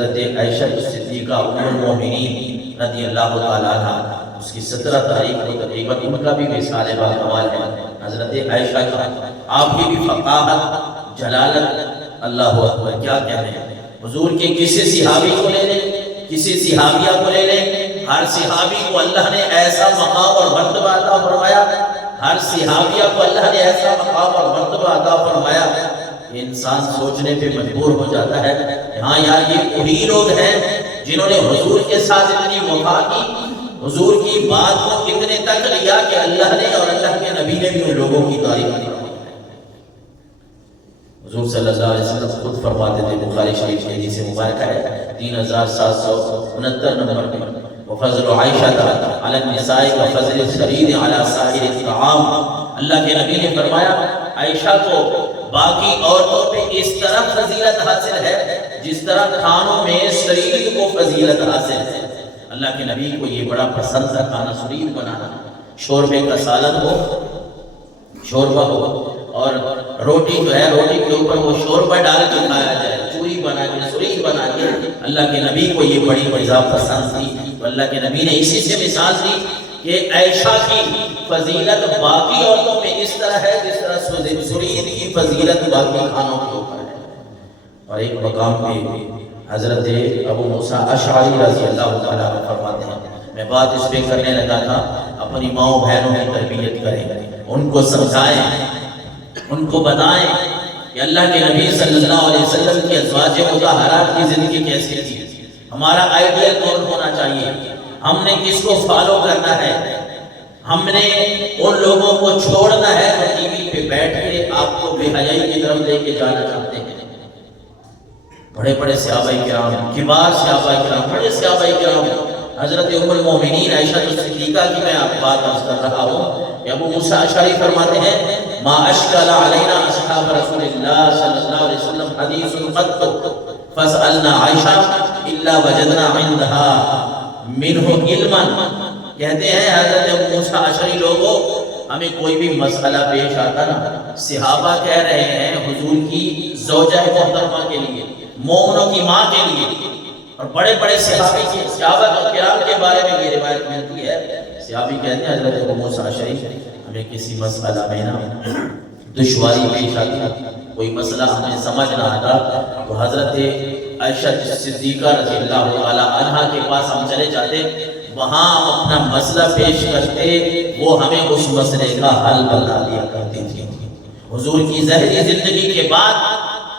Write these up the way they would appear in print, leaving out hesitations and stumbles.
حضرت عائشہ صدیقہ ام المومنین رضی اللہ تعالیٰ عنہ، اس کی 17 تاریخ کو تقریباً ان کا بھی مثال باکمال ہے حضرت عائشہ کا، آپ کی بھی فقاہت، جلالت، اللہ اکبر کیا کہنے ہیں۔ حضور کے کسی صحابی کو لے لیں، کسی صحابیہ کو لے لیں، ہر صحابی کو اللہ نے ایسا مقام اور مرتبہ عطا فرمایا، ہر صحابیہ کو اللہ نے ایسا مقام اور مرتبہ عطا فرمایا کہ انسان سوچنے پہ مجبور ہو جاتا ہے، ہاں یار یہ وہی لوگ ہیں جنہوں نے حضور کے ساتھ اتنی وفا کی، حضور کی بات کو اتنے تک لیا کہ اللہ نے اور اللہ کے نبی نے بھی ان لوگوں کی تعریف کی۔ حضور صلی اللہ علیہ وسلم خود فرماتے تھے، بخاری شریف کی حدیث مبارکہ ہے 3769 نمبر میں، وفضل عائشہ علی النساء وفضل الشرید علی سائر الطعام، اللہ کے نبی نے فرمایا عائشہ کو باقی عورتوں پہ اس طرح فضیلت حاصل ہے جس طرح کھانوں میں شرید کو فضیلت حاصل ہے۔ اللہ کے نبی کو یہ بڑا پسند تھا کھانا شرید بنانا، شوربے کا سالن ہو، شوربہ ہو، اور روٹی جو ہے روٹی کے اوپر وہ شوربہ ڈال کے کھایا جائے، چوری بنا کے سرید بنا کے، اللہ کے نبی کو یہ بڑی غذا پسند تھی۔ تو اللہ کے نبی نے اسی سے مثال دی کہ عائشہ کی فضیلت باقی عورتوں میں اس طرح ہے جس طرح سرید کی فضیلت باقی کھانوں کے اوپر ہے۔ اور ایک مقام پہ حضرت ابو موسیٰ اشعری رضی اللہ تعالیٰ عنہ فرماتے ہیں، میں بات اس پہ کرنے لگا تھا اپنی ماں بہنوں کی تربیت کریں، ان کو سمجھائیں، ان کو بتائیں کہ اللہ کے نبی صلی اللہ علیہ وسلم کی ازواج مطہرات کی زندگی کیسی تھی، ہمارا آئیڈیل کون ہونا چاہیے، ہم نے کس کو فالو کرنا ہے، ہم نے ان لوگوں کو چھوڑنا ہے جو ٹی وی پہ بیٹھ کے آپ کو بے حیائی کی طرف لے کے جانا چاہتے ہیں۔ بڑے بڑے صحابہ کرام، کبار صحابہ کرام، بڑے صحابہ کرام، حضرت ام المومنین عائشہ صدیقہ کی میں آپ بات عرض کر رہا ہوں کہ ابو موسیٰ اشعری فرماتے ہیں ما اشکل علینا اصحاب رسول اللہ صلی اللہ علیہ وسلم حدیث قط فسألنا عائشہ الا وجدنا عندها منہ علما، کہتے ہیں حضرت ابو موسیٰ اشعری لوگوں ہمیں کوئی بھی مسئلہ پیش آتا نا، صحابہ کہہ رہے ہیں حضور کی زوجہ محترمہ کے لیے، مومنوں کی ماں کے لیے، اور بڑے بڑے صحابی کے صحابہ کرام کے بارے میں یہ روایت ملتی ہے، صحابی کہتے ہیں حضرت ابو موسیٰ اشعری ہمیں کسی مسئلہ میں نا دشواری پیش آتی، کوئی مسئلہ ہمیں سمجھ نہ آتا تو حضرت عائشہ صدیقہ رضی اللہ تعالی عنہا کے پاس ہم چلے جاتے، وہاں اپنا مسئلہ پیش کرتے، وہ ہمیں اس مسئلے کا حل بتا دیا کرتی تھی۔ حضور کی ظاہری زندگی کے بعد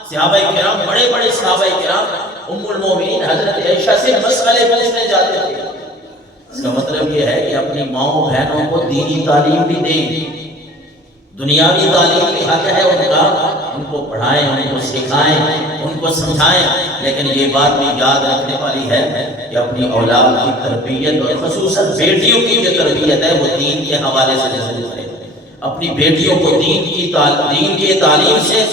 صحابہ کرام، بڑے بڑے صحابہ کرام ام المومنین حضرت عائشہ سے مسئلے پوچھنے جاتے تھے۔ اس کا مطلب یہ ہے کہ اپنی ماؤں بہنوں کو دینی تعلیم بھی دیں، دنیاوی تعلیم بھی حق ہے ان کا، ان کو پڑھائیں، ان کو سکھائیں، ان کو سمجھائیں، لیکن یہ بات بھی یاد رکھنے والی ہے کہ اپنی اولاد کی تربیت اور خصوصاً بیٹیوں کی جو تربیت ہے وہ دین کے حوالے سے ضرور کریں، اپنی بیٹیوں کو دین کی تعلیم سے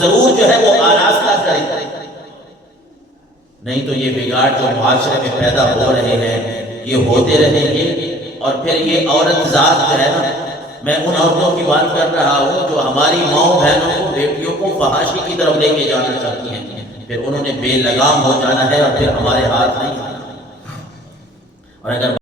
ضرور جو ہے وہ آراستہ کریں، نہیں تو یہ بگاڑ جو معاشرے میں پیدا ہو رہے ہیں یہ ہوتے رہیں گے، اور پھر یہ عورت ذات جو ہے نا، میں ان عورتوں کی بات کر رہا ہوں جو ہماری ماؤں بہنوں کو، بیٹیوں کو فحاشی کی طرف لے کے جانا چاہتی ہیں، پھر انہوں نے بے لگام ہو جانا ہے اور پھر ہمارے ہاتھ نہیں آنا۔ اور اگر